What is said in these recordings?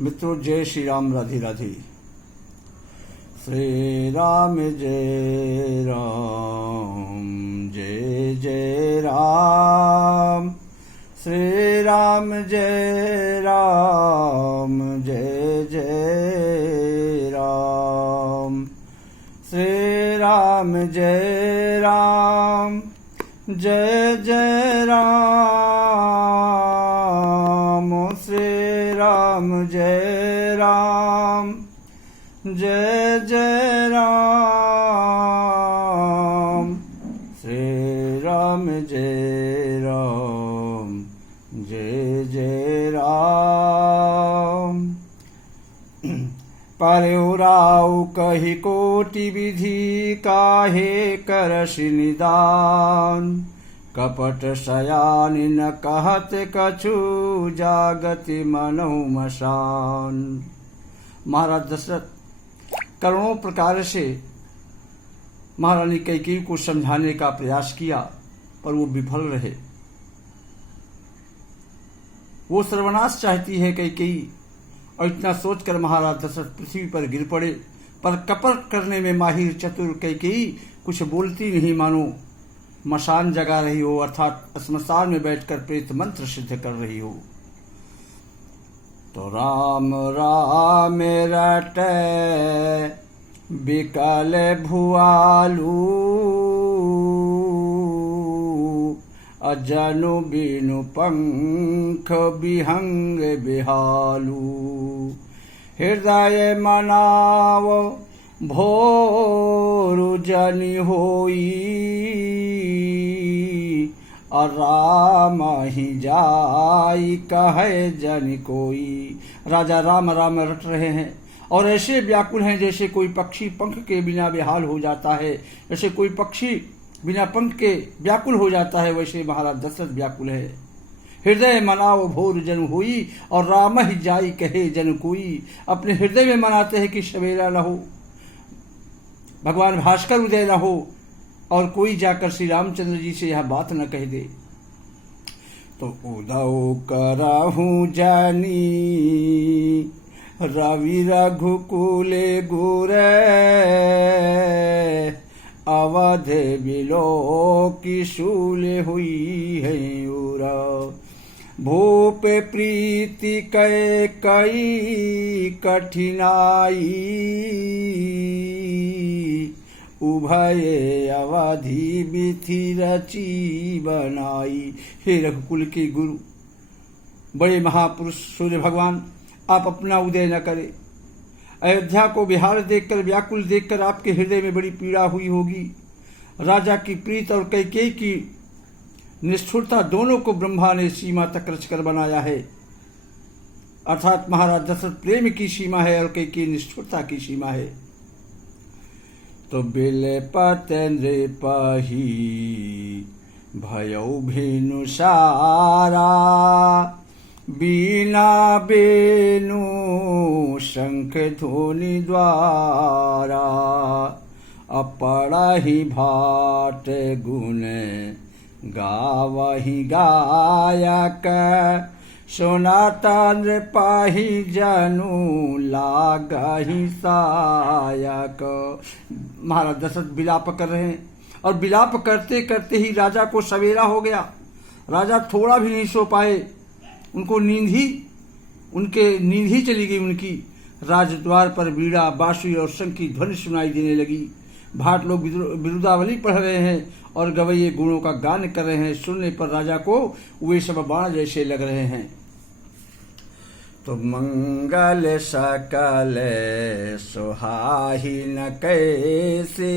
मित्रों, जय श्री राम, राधे राधे। श्री राम जय राम, जय जय राम। श्री राम जय राम, जय जय राम। श्री राम जय राम, जय जय राम। श्री राम जय राम, जय जय राम। श्री राम जय राम, जय जय राम। परउराउ कहि कोटि विधि, काहे करसि निदान। कपट शयानि न कहत कछु, जागति मनौ मशान। महाराज दशरथ करोड़ों प्रकार से महारानी कैकेयी को समझाने का प्रयास किया, पर वो विफल रहे। वो सर्वनाश चाहती है कैकेयी, और इतना सोचकर महाराज दशरथ पृथ्वी पर गिर पड़े। पर कपट करने में माहिर चतुर कैकेयी कुछ बोलती नहीं, मानो मशान जगा रही हो, अर्थात श्मशान में बैठकर प्रेत मंत्र सिद्ध कर रही हो। तो राम राम रटे बिकल भुआलू, अजनु बिनु पंख बिहंग बिहालू। हृदय मनाव भोरु जनि होई, और राम ही जाई कहे जन कोई। राजा राम राम रट रहे हैं और ऐसे व्याकुल हैं जैसे कोई पक्षी पंख के बिना बेहाल हो जाता है। जैसे कोई पक्षी बिना पंख के व्याकुल हो जाता है, वैसे महाराज दशरथ व्याकुल है। हृदय मनाओ भोर जन हुई, और राम ही जाई कहे जन कोई। अपने हृदय में मनाते हैं कि सवेरा न हो, भगवान भास्कर उदय न हो, और कोई जाकर श्री रामचंद्र जी से यह बात न कह दे। तो उदौ करहूं जानी, रवि रघुकुले गुरे। अवध बिलो की शूले हुई है उरा। भूप प्रीति कै कई कठिनाई, उभय अवधि बिथि रची बनाई। हे रघुकुल के गुरु, बड़े महापुरुष सूर्य भगवान, आप अपना उदय न करें। अयोध्या को बिहार देखकर, व्याकुल देखकर आपके हृदय में बड़ी पीड़ा हुई होगी। राजा की प्रीत और कैकेयी की निष्ठुरता दोनों को ब्रह्मा ने सीमा तक रचकर बनाया है। अर्थात महाराज दशरथ प्रेम की सीमा है और कैकेयी निष्ठुरता की सीमा है। तो बिलपत नृपहि भयउ भेनु सारा, बीना बेनु शंख ध्वनि द्वारा। अपड़हि भाट गुण गावहि गायक, सुनाता नृपहि जनु लागहि सायक। महाराज दशरथ विलाप कर रहे हैं, और विलाप करते करते ही राजा को सवेरा हो गया। राजा थोड़ा भी नहीं सो पाए, उनको नींद ही चली गई उनकी। राजद्वार पर बीड़ा, बांसुरी और शंख की ध्वनि सुनाई देने लगी। भाट लोग बिरुदावली पढ़ रहे हैं और गवैये गुणों का गान कर रहे हैं। सुनने पर राजा को वे सब बाण जैसे लग रहे हैं। तो मंगल सकल सुहाही न कैसे,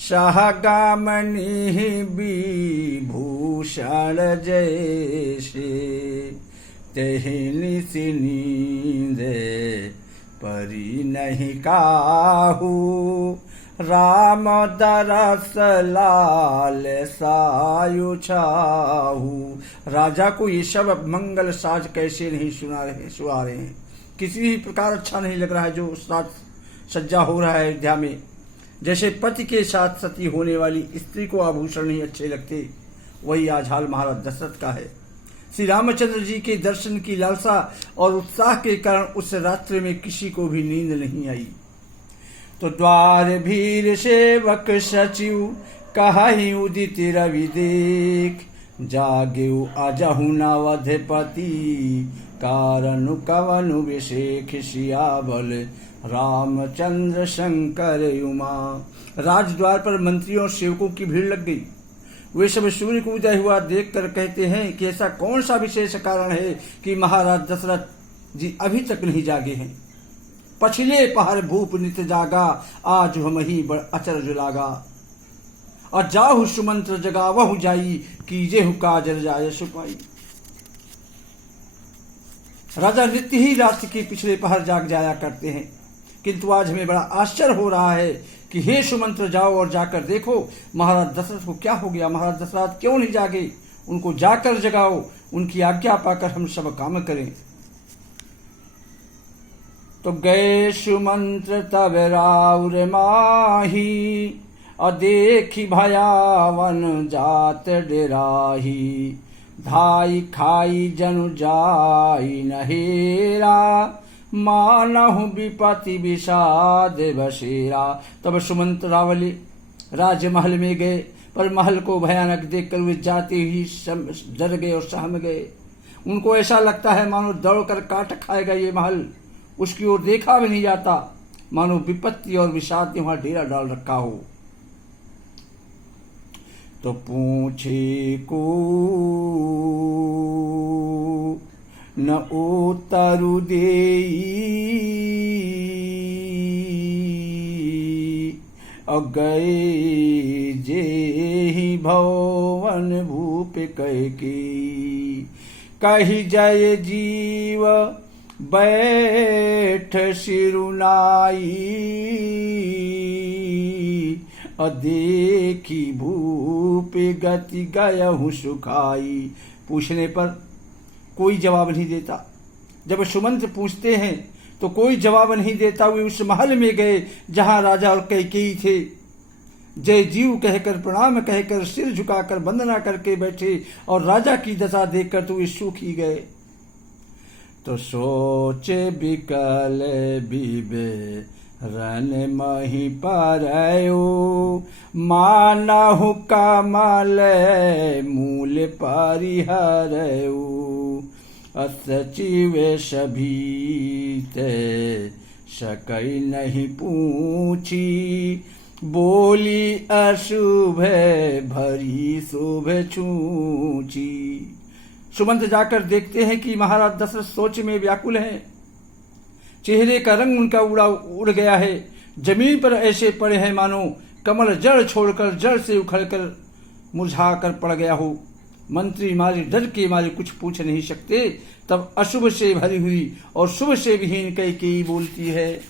सहगामनि विभूषण जैसे। तेहि निसि नींद परि नहीं काहू, राम दरस लाल सायु छाहू। राजा को ये सब मंगल साज कैसे नहीं सुना रहे हैं। किसी भी प्रकार अच्छा नहीं लग रहा है जो साज सज्जा हो रहा है अयोध्या में। जैसे पति के साथ सती होने वाली स्त्री को आभूषण नहीं अच्छे लगते, वही आज हाल महाराज दशरथ का है। श्री रामचंद्र जी के दर्शन की लालसा और उत्साह के कारण उस रात्रि में किसी को भी नींद नहीं आई। तो द्वार भीर सेवक सचिव कहाई उदित रवि देख, जागेउ अजहु नवधपति कारनु कवनु विशेख, सियाबल रामचंद्र शंकर उमा। राजद्वार पर मंत्रियों और सेवकों की भीड़ लग गई। वे सब सूर्य को उदय हुआ देखकर कहते हैं कि ऐसा कौन सा विशेष कारण है कि महाराज दशरथ जी अभी तक नहीं जागे हैं। पछिले पहर भूप नित जागा, आज हम ही बड़ अचरज लागा। और जाहु सुमंत्र जगावहु जाई, कीजे हु काजर जाय सुपाई। राजा नित्य ही रात्रि के पिछले पहर जाग जाया करते हैं, किंतु आज हमें बड़ा आश्चर्य हो रहा है कि हे सुमंत्र जाओ और जाकर देखो महाराज दशरथ को क्या हो गया, महाराज दशरथ क्यों नहीं जागे, उनको जाकर जगाओ, उनकी आज्ञा पाकर हम सब काम करें। तो गए सुमंत्र तब राउर माही, अदेखी भयावन जात डेराही। धाई खाई जनु जाई नहेरा, मानहु विपति विषाद बसेरा। तब सुमंत रावली राजमहल में गए, पर महल को भयानक देखकर वे जाते ही डर गए और सहम गए। उनको ऐसा लगता है मानो दौड़कर काट खाएगा ये महल, उसकी ओर देखा भी नहीं जाता, मानो विपत्ति और विषाद ने वहां डेरा डाल रखा हो। तो पूछे को न उतरु देई, अगए जेहि भवन भूप कैकी। कहि जय जीव बैठ सिरुनाई, अदेखी भूप गति गयहु सुखाई। पूछने पर कोई जवाब नहीं देता। जब सुमंत पूछते हैं तो कोई जवाब नहीं देता। वे उस महल में गए जहां राजा और कैकेयी थे। जय जीव कहकर प्रणाम कहकर सिर झुकाकर वंदना करके बैठे और राजा की दशा देखकर तो वे सूख ही गए। तो सोचे बिकल बीबे रन मही परयो, मानहु कमल मूल परिहरयो। असचिव सभीत सकई नहीं पूछी, बोली अशुभ भरी शुभ छूची। सुमंत जाकर देखते हैं कि महाराज दशरथ सोच में व्याकुल हैं। चेहरे का रंग उनका उड़ गया है, जमीन पर ऐसे पड़े हैं मानो कमल जड़ छोड़कर जड़ से उखड़कर मुरझा कर पड़ गया हो। मंत्री मारे डर के मारे कुछ पूछ नहीं सकते। तब अशुभ से भरी हुई और शुभ से विहीन कैकेयी बोलती है।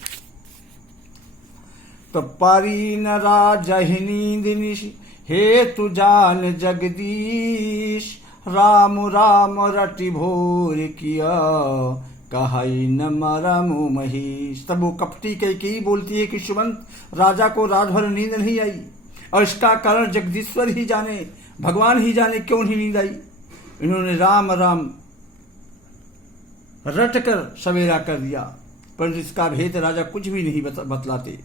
तो पारी न राजा ही नींद निश, हे तु जान जगदीश। राम राम रटि भोर किया, कहाई न मरमु महीश। तब वो कपटी कैकेयी बोलती है कि सुमंत, राजा को रात भर नींद नहीं आई और इसका कारण जगदीश्वर ही जाने, भगवान ही जाने क्यों नहीं नींद आई। इन्होंने राम राम रटकर सवेरा कर दिया, परंतु इसका भेद राजा कुछ भी नहीं बतलाते।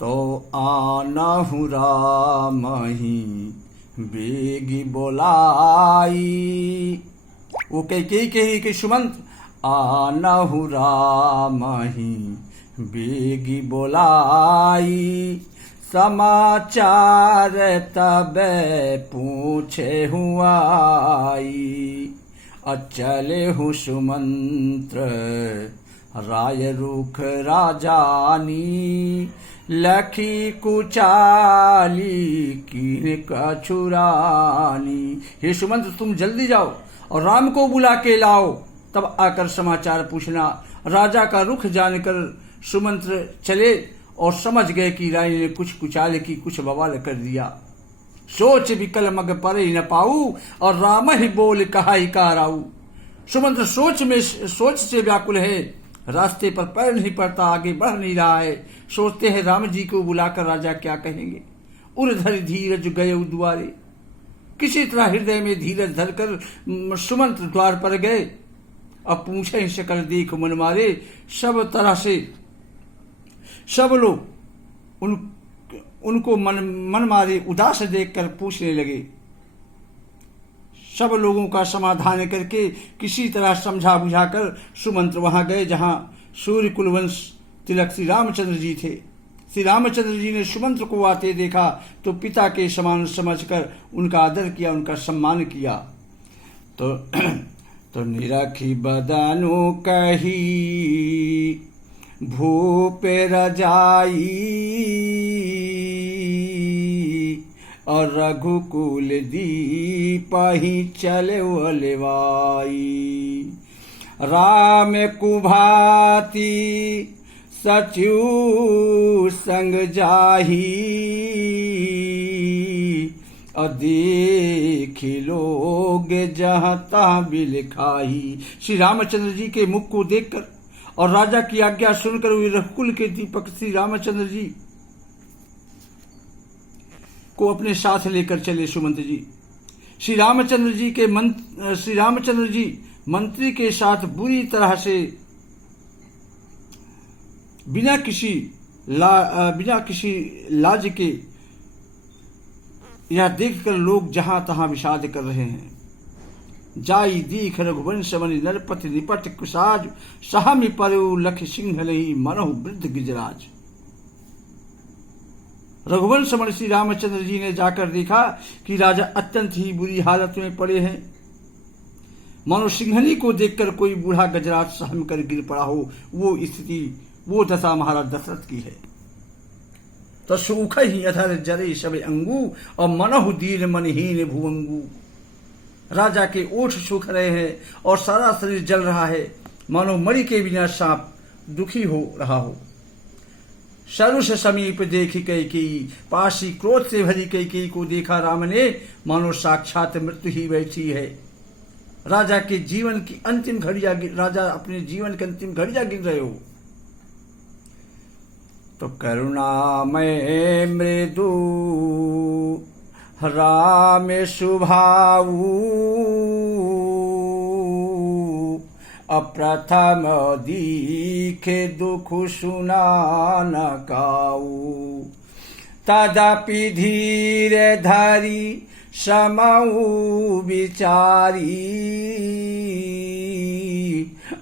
तो आनहु राम ही बेगी बोलाई। वो कैकेयी कही कि सुमंत, आनहु राम ही बेगी बोलाई। समाचार तब पूछे हुआई, अचले हूँ सुमंत्र राय रुख राजानी। लखी कुचाली कीन कछुरानी। हे सुमंत्र, तुम जल्दी जाओ और राम को बुला के लाओ, तब आकर समाचार पूछना। राजा का रुख जानकर सुमंत्र चले और समझ गए कि रानी ने कुछ कुचाले की कुछ बवाल कर दिया। सोच विकल मग परे न पाऊ, और राम ही बोल कहाई कारऊ। सुमंत्र सोच से व्याकुल है, रास्ते पर पैर नहीं पड़ता, आगे बढ़ नहीं रहा है। सोचते हैं राम जी को बुलाकर राजा क्या कहेंगे। उर धरि धीरज गए दुआरे, किसी तरह हृदय में धीरज धरकर सुमंत्र द्वार पर गए। अब पूछे शकल देख मन मारे, सब तरह से सब लोग उनको मन मारे उदास देखकर पूछने लगे। सब लोगों का समाधान करके किसी तरह समझा बुझाकर सुमंत्र वहां गए जहां सूर्य कुलवंश तिलक श्री रामचंद्र जी थे। श्री रामचंद्र जी ने सुमंत्र को आते देखा तो पिता के समान समझकर उनका आदर किया, उनका सम्मान किया। तो निरखी बदनु कही भूप रजाई, और रघुकुल दीपहि चले लेवाई। राम कुभाती सचिव संग जाही, और देखी लोग जहाँ तहाँ बिलखाही। श्री रामचंद्र जी के मुख को देखकर और राजा की आज्ञा सुनकर वे रघुकुल के दीपक श्री रामचंद्र जी को अपने साथ लेकर चले सुमंत्र जी। श्री रामचंद्र जी मंत्री के साथ बुरी तरह से बिना किसी लाज के यह देखकर लोग जहां तहां विषाद कर रहे हैं। जाई दीख रघुवंश मनि नरपति निपट कुसाज, सहमि परु लख सिंह नहीं मनहु वृद्ध गिजराज। रघुवंश मणि श्री रामचंद्र जी ने जाकर देखा कि राजा अत्यंत ही बुरी हालत में पड़े हैं, मानो सिंहनी को देखकर कोई बूढ़ा गजराज सहम कर गिर पड़ा हो। वो स्थिति, वो दशा महाराज दशरथ की है। तो सूख ही अधर जरे सब अंगू, और मनहु दीन मनहीन भुवंगू। राजा के ओठ सूख रहे हैं और सारा शरीर जल रहा है, मानो मणि के बिना सांप दुखी हो रहा हो। सरुष समीप देखी कैकेयी, पासी क्रोध से भरी कैकेयी को देखा राम ने, मानो साक्षात मृत्यु ही बैठी है। राजा के जीवन की अंतिम घड़ियां, राजा अपने जीवन की अंतिम घड़ियां गिन रहे हो। तो करुणामय मृदु राम सुभाऊ, अप्रथम दीखे दुख सुना न काऊ। तदपि धीर धरी समऊ विचारी,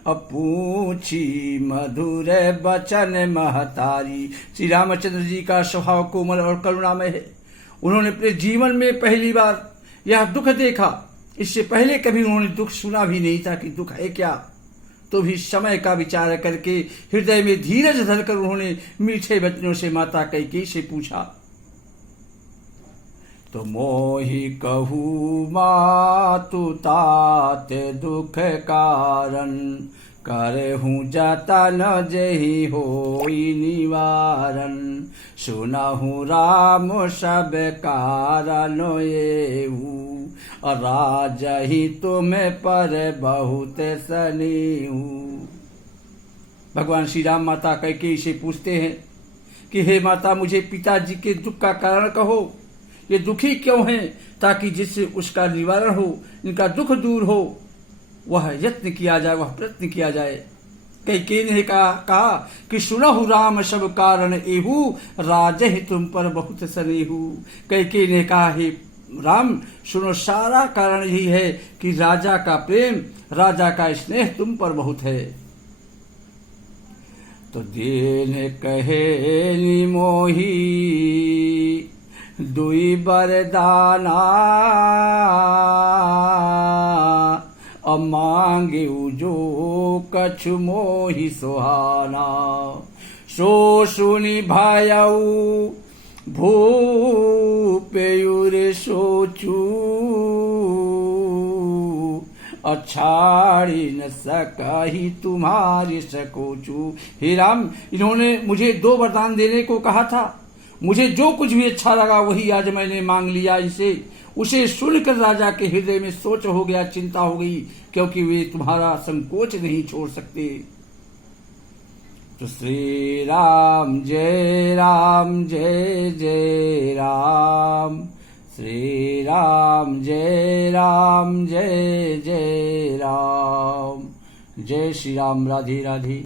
अपूछी मधुर बचन महतारी। श्री रामचंद्र जी का स्वभाव कोमल और करुणामय है। उन्होंने अपने जीवन में पहली बार यह दुख देखा। इससे पहले कभी उन्होंने दुख सुना भी नहीं था कि दुख है क्या। तो भी समय का विचार करके हृदय में धीरज धरकर उन्होंने मीठे वचनों से माता कैकेयी से पूछा। तो मोहि कहू मातु तात दुख कारण, करहूँ जतन जहि होई निवारण। सुनहु राम सब कारण एहू, राजहि तुम्हें पर बहुत सनेहू। भगवान श्री राम माता कैकेयी से पूछते हैं कि हे माता, मुझे पिताजी के दुख का कारण कहो। ये दुखी क्यों हैं, ताकि जिससे उसका निवारण हो, इनका दुख दूर हो, वह यत्न किया जाए, वह प्रयत्न किया जाए। कैकेयी ने कहा कि सुनहु राम सब कारण एहू, राजहि तुम पर बहुत सनेहू। कैकेयी ने कहा, हे राम सुनो, सारा कारण यही है कि राजा का प्रेम, राजा का स्नेह तुम पर बहुत है। तो देन कहे निमोही दुई बरदाना, मांगे जो कछु मोहि सुहाना। सो सुनि भयऊ भूपेयुर सोचू, अछाड़ी न सकही तुम्हारी सकोचू। हे राम, इन्होंने मुझे 2 वरदान देने को कहा था। मुझे जो कुछ भी अच्छा लगा वही आज मैंने मांग लिया इनसे। उसे सुनकर राजा के हृदय में सोच हो गया, चिंता हो गई, क्योंकि वे तुम्हारा संकोच नहीं छोड़ सकते। तो श्री राम जय जय राम, श्री राम जय जय जय राम। जय श्री राम। राधे राधे।